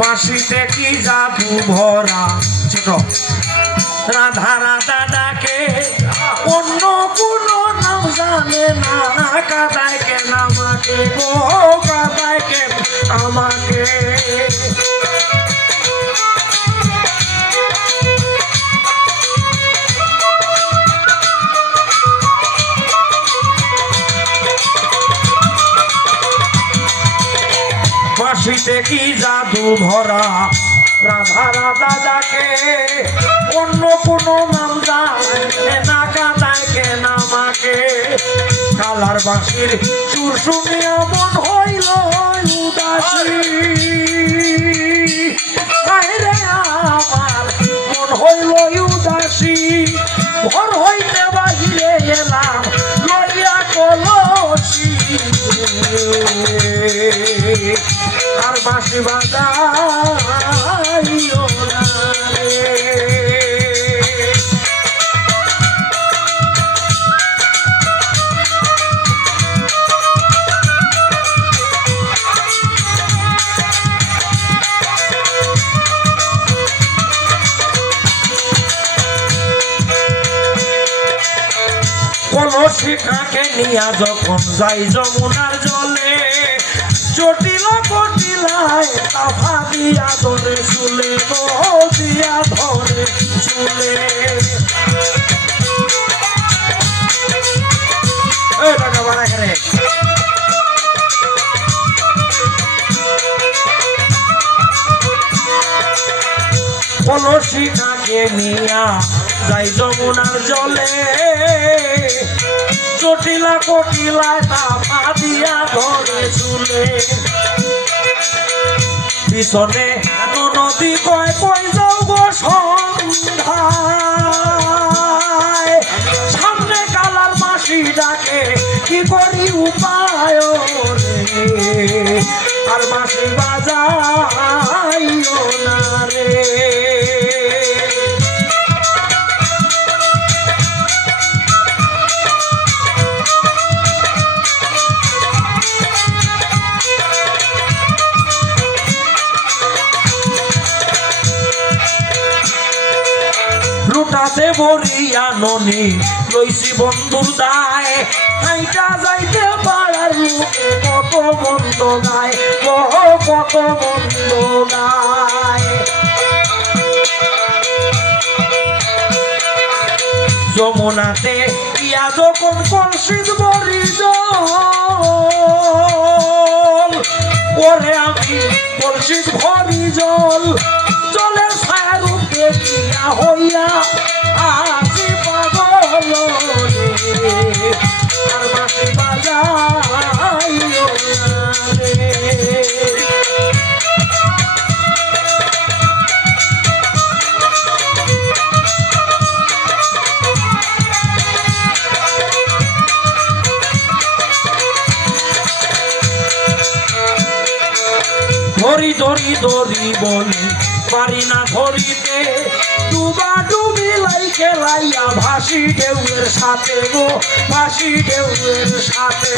বাঁশিতে কি জাদু ভরা ছোট রাধা রাধা ডাকে অন্য কোনো নাম জানে না কাদায় কেন আমাকে গো কাদায় কেন আমাকে বাঁশিতে কি জাদু ভরা রাধা রাধা ডাকে অন্য কোনো নাম জানে না কাদায় কেন আমাকে কালার বাঁশির সুর শুনিয়া মন হইল উদাসী রে আমার মন হইল উদাসী ভোর হইতে বাহিরে এলাম লইয়া কলসি আর বাঁশি বাজাইও না রে কলসি কাকে নিয়া যখন যাই যমুনার জলে জটিল কটিলায় তাফা দিয়া ধরে চুলে দিয়া ধরে চুলে কলসি কাকে নিয়া যাই যমুনার জলে জটিলা কটিলায় তাপা দিয়া ধরে চুলে পিছনে নদী কয় কই যাও গো সন্ধ্যায় সামনে কালার মাসি ডাকে কি করি উপায় রে আর মাসি বাজাইও না রে লুটাতে বরিয়া ননি লইছি বন্ধুর দায় হাইটা যাইতে পারার লোকে কত বন্ধ গায় কত বন্ধ গায় যমুনাতে ইয়া যখন কলসিত বরি জল ওরে আমি কলসিত ভরি জল জলের ছায়া রূপ দেখিয়া হইয়া আসি পাগল আর বাঁশি বাজাইও না রে ধরি ধরি ধরি বলি পারি না ধরিতে ডুবা ডুবি লাই খেলাইয়া ভাসি ঢেউয়ের সাথে গো ভাসি ঢেউয়ের সাথে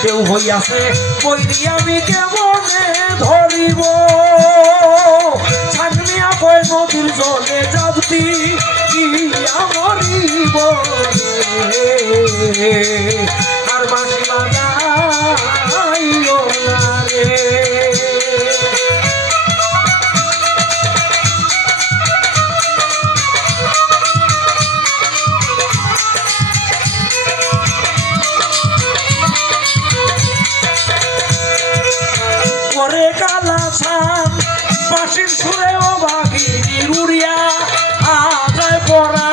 ঢেউ হইয়াছে বইরি আমি কেমনে ধরিব ছাগনিয়া কয় নদীর জলে যাবতি মরিব আর বাঁশি বাজাইও না রে করে কালা ছান বাঁশির সুরে ও বাঘিনী উড়িয়া আজায় পড়া